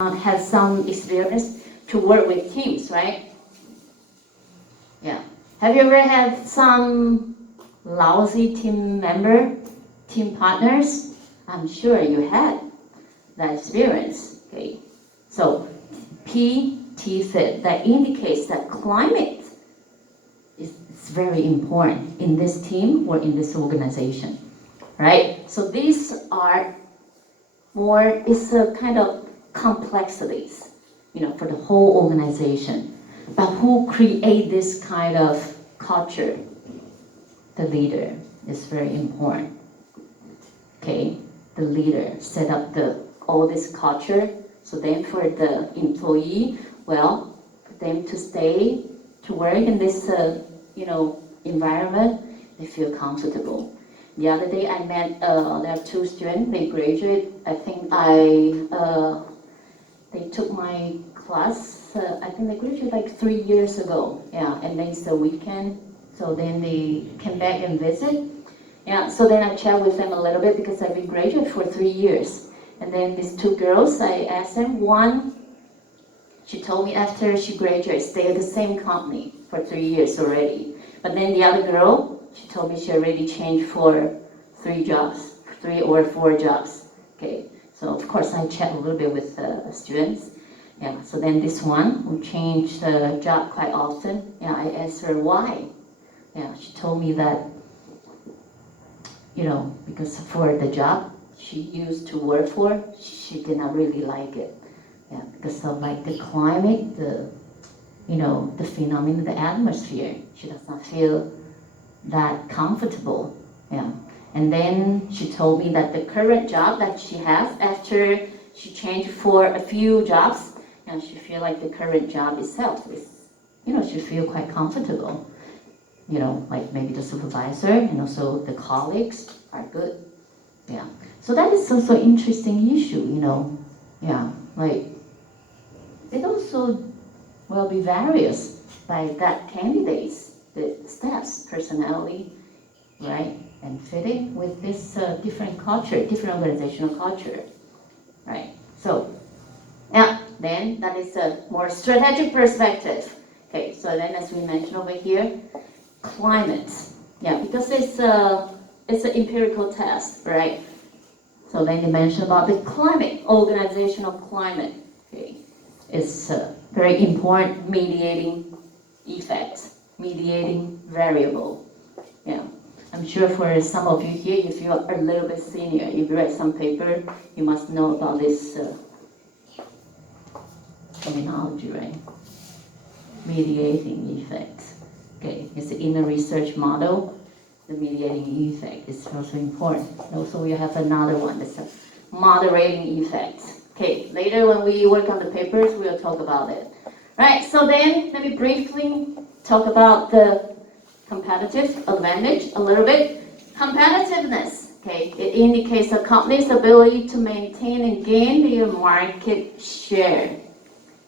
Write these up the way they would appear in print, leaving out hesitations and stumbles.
has some experience to work with teams, right? Yeah. Have you ever had some lousy team partners? I'm sure you had that experience. Okay. So PT fit, that indicates that climate is very important in this team or in this organization, right? So these are more, it's a kind of complexities, for the whole organization. But who create this kind of culture? The leader is very important. Okay, the leader set up all this culture. So then for the employee, well, for them to stay to work in this, environment, they feel comfortable. The other day I met, there are two students, they graduate, I think they took my class, I think they graduated like 3 years ago, yeah, and then it's the weekend, so then they came back and visit. Yeah, so then I chat with them a little bit because I've been graduate for 3 years. And then these two girls, I asked them, one, she told me after she graduated, stay at the same company for 3 years already. But then the other girl, she told me she already changed for 3 or 4 jobs. Okay, so of course I chat a little bit with the students. Yeah, so then this one who changed the job quite often, yeah, I asked her why. Yeah, she told me that, because for the job she used to work for, she did not really like it. Yeah, because of like the climate, the phenomenon, the atmosphere, she does not feel that comfortable. Yeah. And then she told me that the current job that she has, after she changed for a few jobs, and she feel like the current job itself is, she feel quite comfortable. Like maybe the supervisor and also the colleagues are good. Yeah. So that is also an interesting issue, Yeah. Like it also will be various by that candidates, the staff's personality, right? And fitting with this different culture, different organizational culture, right? So, yeah, then that is a more strategic perspective. Okay, so then as we mentioned over here, climate. Yeah, because it's an empirical test, right? So then you mentioned about the climate, organizational climate. Okay, it's a very important mediating effect, mediating variable. Yeah, I'm sure for some of you here, if you are a little bit senior, if you read some paper, you must know about this terminology, right? Mediating effect. Okay, it's in a research model. The mediating effect is also important. Also, we have another one, that's a moderating effect. Okay, later when we work on the papers, we'll talk about it. Right, so then let me briefly talk about the competitive advantage a little bit. Competitiveness, okay, it indicates a company's ability to maintain and gain their market share.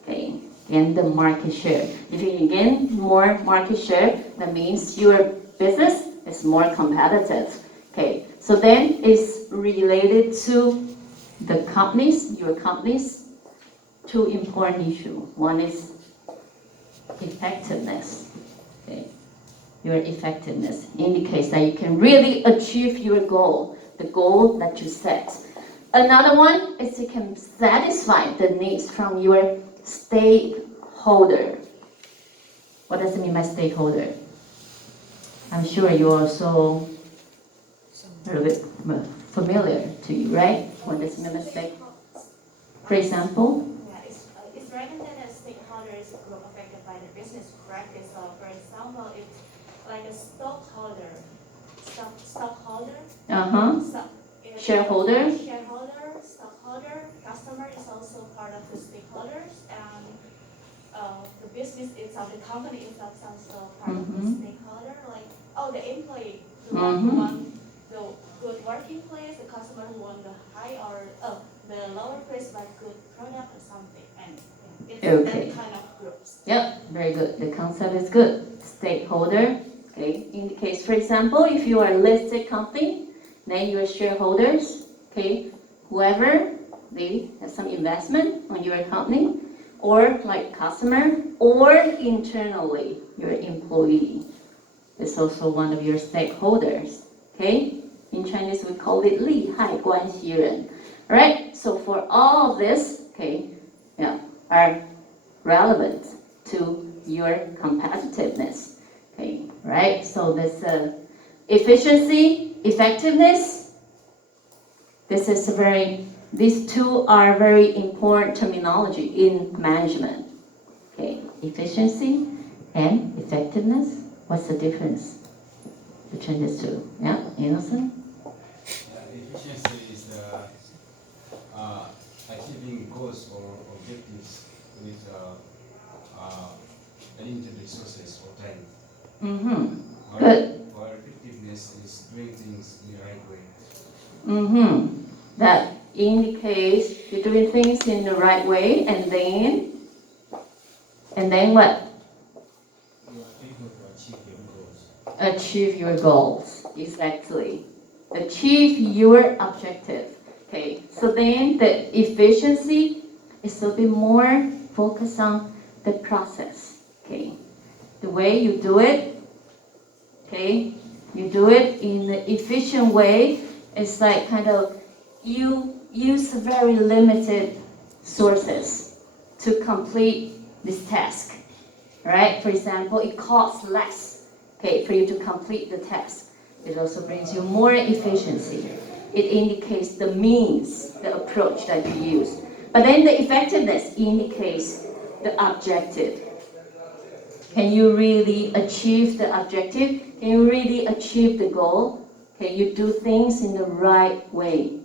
Okay, gain the market share. If you gain more market share, that means your business is more competitive. Okay, so then it's related to the companies, your companies, two important issues. One is effectiveness. Okay, your effectiveness indicates that you can really achieve your goal, the goal that you set. Another one is you can satisfy the needs from your stakeholder. What does it mean by stakeholder? I'm sure you're also a little bit familiar to you, right? What does it mean by stakeholder? For example? Yeah, it's recommended that stakeholders group affected by the business practice. So, for example, it's like a stockholder, Shareholder, stockholder, customer is also part of the stakeholders, and the business itself, the company itself is also part of the stakeholder. Like, the employee, the one who want the good working place, the customer who want the high or the lower price but good product or something, and it's that kind of groups. Yep, very good. The concept is good. Stakeholder, okay, indicates, for example, if you are a listed company, then your shareholders, okay, whoever they have some investment on your company, or like customer, or internally, your employee is also one of your stakeholders. Okay? In Chinese, we call it 利害关系人. Right? So for all of this, okay, yeah, are relevant to your competitiveness. Okay, right? So this efficiency, effectiveness, these two are very important terminology in management. Okay, efficiency and effectiveness. What's the difference between these two? Yeah, Innocent? Efficiency is achieving goals or objectives with limited resources or time. Mm-hmm. Good. While effectiveness is doing things in the right way. Mm-hmm. That indicates you're doing things in the right way, and then what? You are able to achieve your goals. Achieve your goals. Exactly. Achieve your objective. Okay. So then the efficiency is a bit more focused on the process. Okay. The way you do it. Okay. You do it in an efficient way. It's like kind of you use very limited sources to complete this task, right? For example, it costs less, okay, for you to complete the task. It also brings you more efficiency. It indicates the means, the approach that you use. But then the effectiveness indicates the objective. Can you really achieve the objective? Can you really achieve the goal? Can you do things in the right way?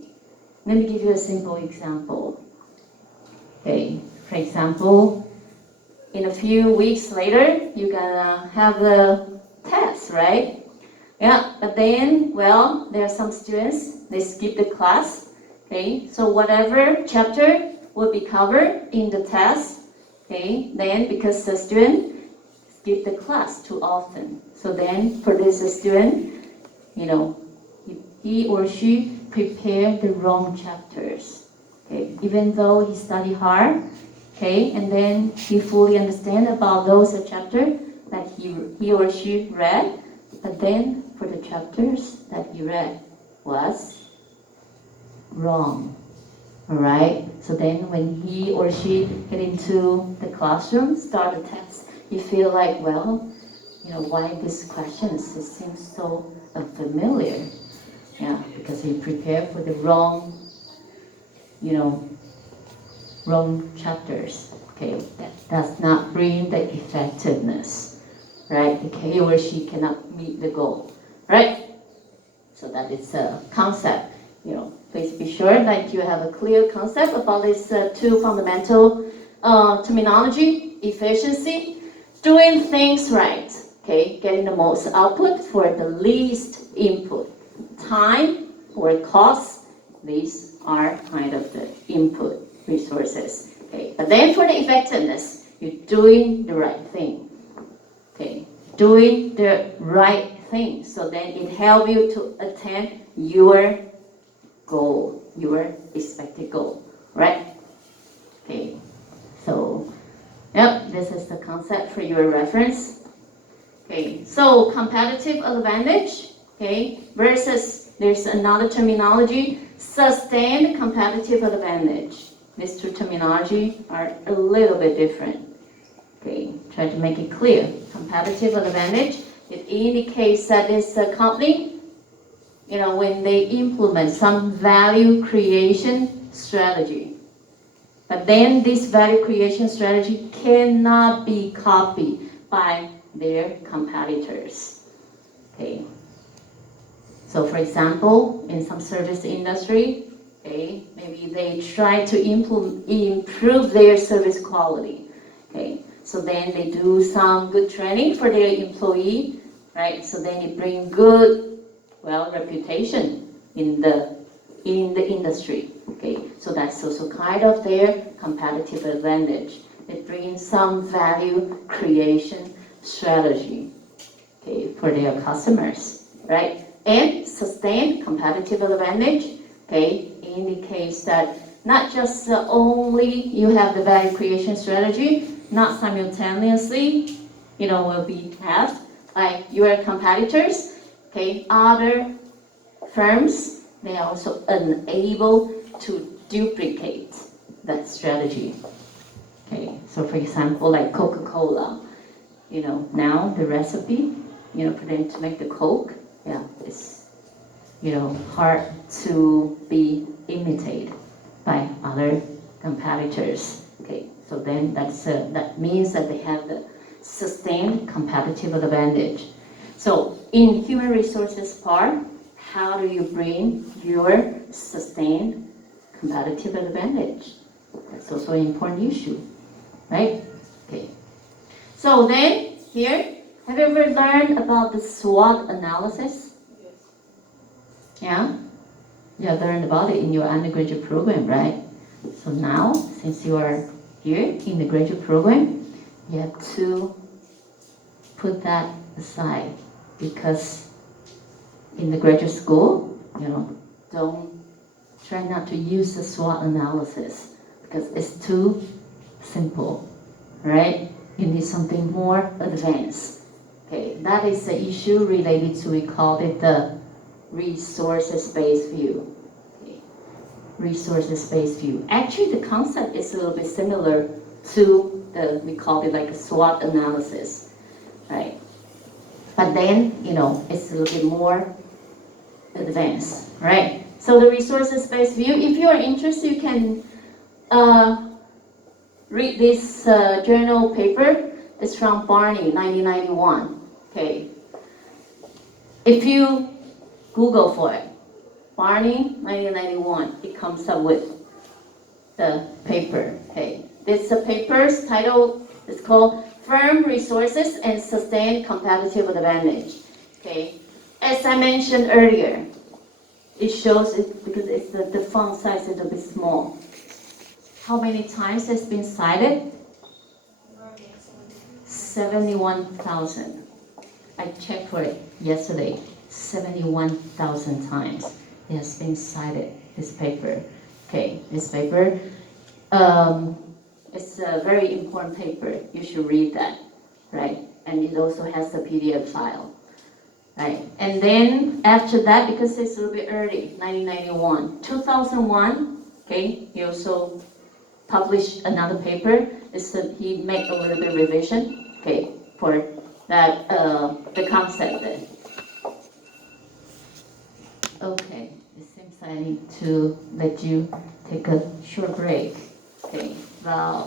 Let me give you a simple example. Okay, for example, in a few weeks later, you're gonna have a test, right? Yeah, but then, well, there are some students, they skip the class. Okay, so whatever chapter will be covered in the test, okay, then because the student skip the class too often. So then for this student, he or she prepared the wrong chapters. Okay, even though he studied hard, okay, and then he fully understand about those chapters that he or she read, but then for the chapters that he read was wrong. All right. So then when he or she get into the classroom, start the test, you feel like, well, why these questions seem so unfamiliar? Yeah, because he prepared for the wrong chapters. Okay, that does not bring the effectiveness, right? He or she cannot meet the goal, right? So that is a concept. Please be sure that you have a clear concept about these two fundamental terminology: efficiency, doing things right. Okay, getting the most output for the least input. Time or cost, these are kind of the input resources. Okay, but then for the effectiveness, you're doing the right thing. Okay, doing the right thing. So then it helps you to attain your goal, your expected goal, right? Okay, so yep, this is the concept for your reference. Okay, so competitive advantage, okay, versus there's another terminology, sustained competitive advantage. These two terminology are a little bit different. Okay, try to make it clear. Competitive advantage, it indicates that this company, when they implement some value creation strategy. But then this value creation strategy cannot be copied by their competitors. Okay. So for example, in some service industry, okay, maybe they try to improve their service quality. Okay. So then they do some good training for their employee, right? So then it brings good, reputation in the industry. Okay. So that's also kind of their competitive advantage. It brings some value creation strategy, okay, for their customers, right? And sustained competitive advantage, okay, indicates that not just only you have the value creation strategy, not simultaneously, will be have like your competitors, okay, other firms, they are also unable to duplicate that strategy. Okay, so for example, like Coca-Cola, now the recipe, for them to make the Coke, yeah, it's, hard to be imitated by other competitors. Okay, so then that means that they have the sustained competitive advantage. So in human resources part, how do you bring your sustained competitive advantage? That's also an important issue, right? Okay. So then here, have you ever learned about the SWOT analysis? Yeah? You have learned about it in your undergraduate program, right? So now, since you are here in the graduate program, you have to put that aside, because in the graduate school, don't try not to use the SWOT analysis because it's too simple, right? You need something more advanced. Okay, that is the issue related to, we call it the resources-based view. Okay. Resources-based view. Actually, the concept is a little bit similar to we call it like a SWOT analysis, right? But then, it's a little bit more advanced, right? So the resources-based view, if you are interested, you can read this journal paper. It's from Barney, 1991. Okay. If you Google for it, Barney, 1991, it comes up with the paper. Okay. This paper's title is called Firm Resources and Sustained Competitive Advantage. Okay. As I mentioned earlier, it shows it because it's the font size is a bit small. How many times it's been cited? 71,000. I checked for it yesterday. 71,000 times it has been cited, this paper. Okay, this paper, it's a very important paper. You should read that, right? And it also has the PDF file, right? And then after that, because it's a little bit early, 1991, 2001, okay, he also published another paper. He made a little bit revision, okay, for that the concept there. Okay, it seems I need to let you take a short break. Okay, about